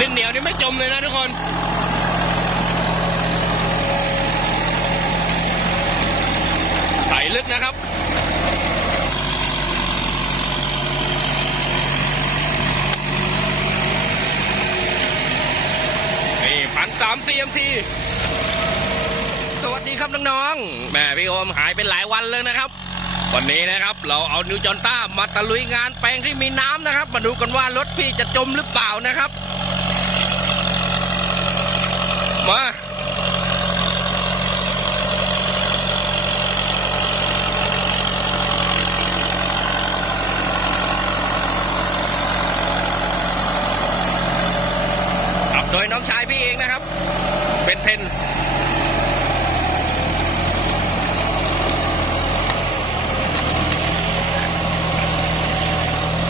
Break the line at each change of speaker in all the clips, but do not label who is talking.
ดินเหนียวนี่ไม่จมเลยนะทุกคนใส่ลึกนะครับนี่พันสามซีเอ็มทีสวัสดีครับน้องๆแม่พี่โอมหายเป็นหลายวันเลยนะครับ วันนี้นะครับเราเอานิวจอนต้ามาตะลุยงานแปลงที่มีน้ำนะครับ มาดูกันว่ารถพี่จะจมหรือเปล่านะครับ มาขับโดยน้องชายพี่เองนะครับ เป็นเพน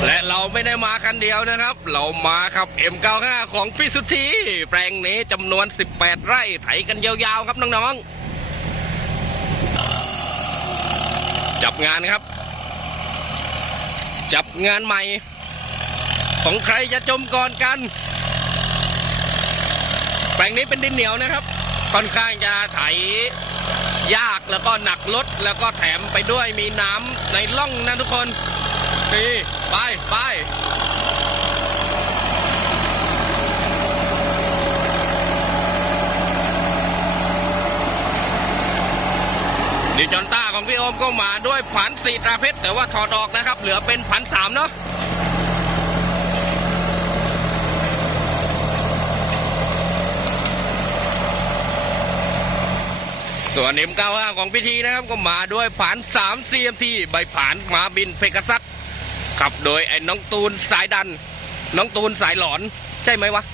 และเรา ได้มาคันเดียวนะครับ เรามาครับ M95 ของพี่สุธีแปลงนี้จำนวน 18 ไร่ไถกันยาวๆครับน้องๆ จับงานครับ จับงานใหม่ ของใครจะจมก่อนกัน แปลงนี้เป็นดินเหนียวนะครับ ค่อนข้างจะไถยากแล้วก็หนักรถแล้วก็แถมไปด้วยมีน้ำในร่องนะทุกคน นี่ไปไปดิจอนต้าของพี่โอมก็มาด้วยผันสีตราเพชรแต่ว่าถอดออกนะครับ เหลือเป็นผันสามเนาะส่วนเอ็มเก้าห้าของพิธีนะครับ ก็มาด้วยผานสาม CMT ใบผานมาบินเพกาซัส ขับโดยไอ้น้องตูนสายดัน น้องตูนสายหลอน ใช่ไหมวะ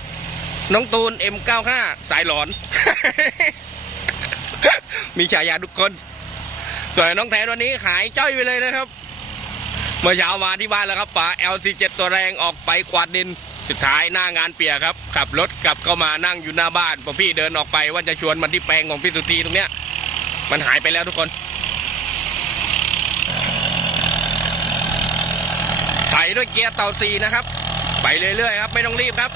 น้องตูน M95 สายหลอน มีฉายาทุกคนส่วนน้องแทนวันนี้หายจ้อยไปเลยนะครับ เมื่อเช้ามาที่บ้านแล้วครับป๋า LC7 ตัวแรงออกไปกวาดดิน สุดท้ายหน้างานเปียครับ ขับรถกลับเข้ามานั่งอยู่หน้าบ้านพอพี่เดินออกไปว่าจะชวนมันที่แปลงของพี่สุธีตรงเนี้ย มันหายไปแล้วทุกคน ไถด้วยเกียร์เต่าซีนะครับ ไปเรื่อยๆครับไม่ต้องรีบครับ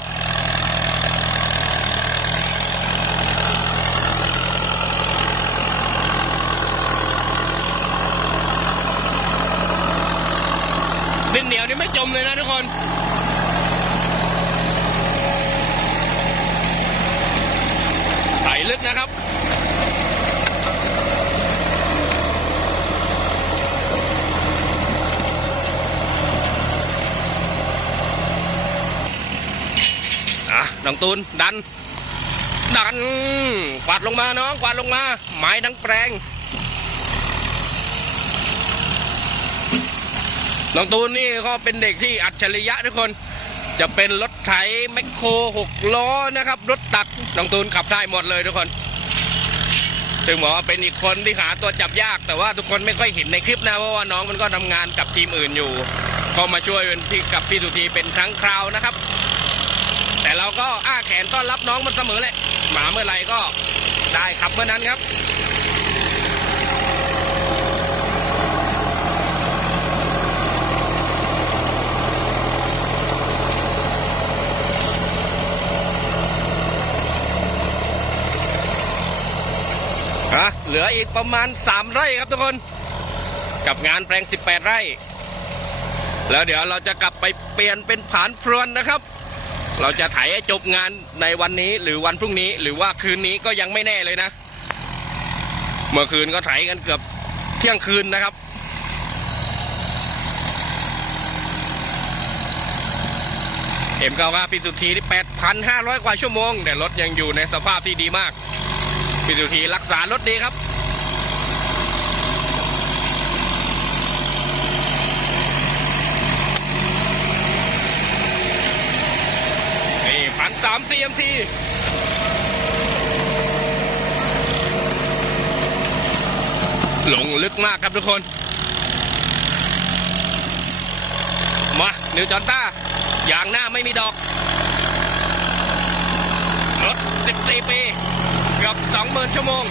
ดินเหนียวนี่ไม่จมเลยนะทุกคนไถลึกนะครับ อะน้องตูนดัน ดันกวาดลงมาน้องกวาดลงมา ไม้ทั้งแปลงน้องตูนนี่ก็เป็นเด็กที่อัจฉริยะทุกคน จะเป็นรถไถแมคโครหกล้อนะครับ รถตักน้องตูนขับได้หมดเลยทุกคนซึ่งบอกว่าเป็นอีกคนที่หาตัวจับยากแต่ว่าทุกคนไม่ค่อยเห็นในคลิปนะเพราะว่าน้องมันก็ทำงานกับทีมอื่นอยู่ ก็มาช่วยเป็นที่กับพี่สุธีเป็นครั้งคราวนะครับ แต่เราก็อ้าแขนต้อนรับน้องมันเสมอแหละหมาเมื่อไหร่ก็ได้ขับเมื่อนั้นครับฮะเหลืออีกประมาณ 3 ไร่ครับทุกคน กับงานแปลง 18 ไร่ แล้วเดี๋ยวเราจะกลับไปเปลี่ยนเป็นผานพรวนนะครับ เราจะไถให้จบงานในวันนี้หรือวันพรุ่งนี้ หรือว่าคืนนี้ก็ยังไม่แน่เลยนะ เมื่อคืนก็ไถกันเกือบเที่ยงคืนนะครับ เอ็มเก้าห้าปีสุทีที่8,500กว่าชั่วโมง แต่รถยังอยู่ในสภาพที่ดีมาก พิสุธีรักษารถดีครับ นี่พัน สามซีเอ็มทีลงลึกมากครับทุกคน มา นิวจอนต้า อย่างหน้าไม่มีดอก รถ 14 ปีกือบ20,000 ชั่วโมง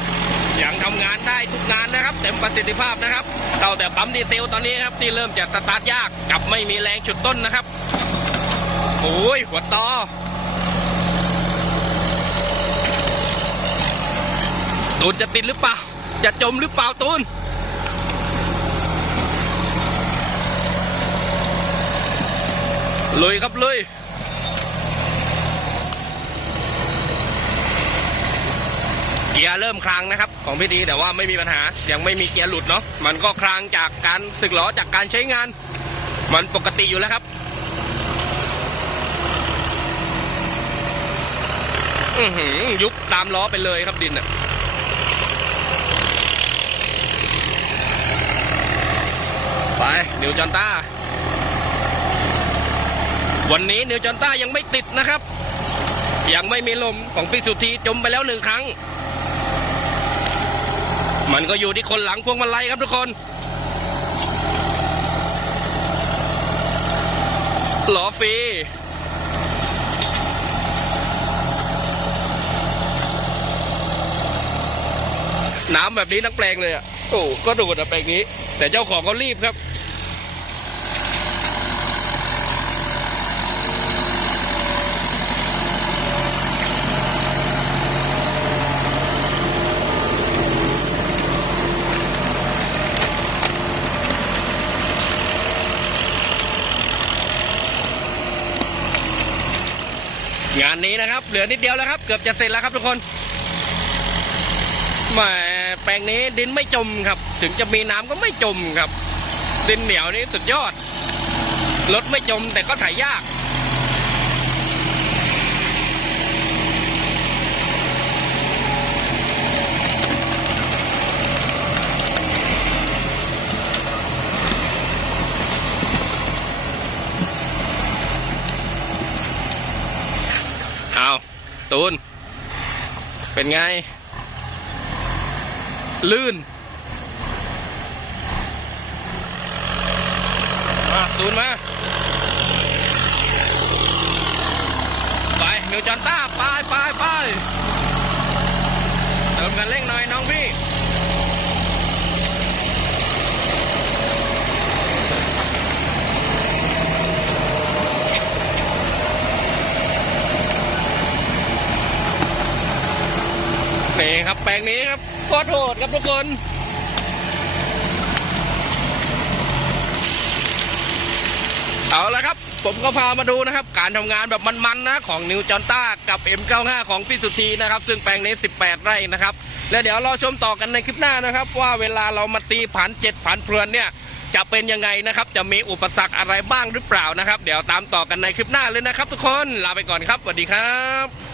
ยังทำงานได้ทุกงานนะครับ เต็มประสิทธิภาพนะครับเต่าแต่ปั๊มดีเซลตอนนี้ครับ ที่เริ่มจะสตาร์ทยาก กับไม่มีแรงฉุดต้นนะครับ โอ้ย หัวต่อ ตูนจะติดหรือเปล่า จะจมหรือเปล่าตูนลุยครับลุยเกียร์เริ่มคลางนะครับ ของพี่ดีแต่ว่าไม่มีปัญหายังไม่มีเกียร์หลุดเนาะมันก็คลางจากการสึกหรอจากการใช้งาน มันปกติอยู่แล้วครับอือหือยุบตามล้อไปเลยครับดินอะ ไปนิวจอนต้า วันนี้นิวจอนต้ายังไม่ติดนะครับ ยังไม่มีลมของพี่สุธีจมไปแล้วหนึ่งครั้ง มันก็อยู่ที่คนหลังพวงมาลัยครับทุกคนหลอฟรีน้ำแบบนี้ทั้งแปลงเลยอะ โอ้ ก็ดูดอะแปลงนี้ แต่เจ้าของเขารีบครับ งานนี้นะครับ เหลือนิดเดียวแล้วครับ เกือบจะเสร็จแล้วครับทุกคนแหมแปลงนี้ดินไม่จมครับ ถึงจะมีน้ำก็ไม่จมครับ ดินเหนียวนี่สุดยอดรถไม่จมแต่ก็ถ่ายยาก ตูน เป็นไง ลื่นมาตูนมา ไปนิวจันต้า ไปไปไปเติมกันเร่งหน่อยน้องพี่ นี่ ครับ แปลงนี้ครับโคตรโหดครับทุกคนเอาละครับ ผมก็พามาดูนะครับ การทำงานแบบมันๆนะ ของนิวจอนต้ากับ M95 ของพี่สุธีนะครับ ซึ่งแปลงนี้ 18 ไร่นะครับ แล้วเดี๋ยวเราชมต่อกันในคลิปหน้านะครับ ว่าเวลาเรามาตีผันเจ็ดผันเพลินเนี่ย จะเป็นยังไงนะครับ จะมีอุปสรรคอะไรบ้างหรือเปล่านะครับ เดี๋ยวตามต่อกันในคลิปหน้าเลยนะครับ ทุกคนลาไปก่อนครับสวัสดีครับ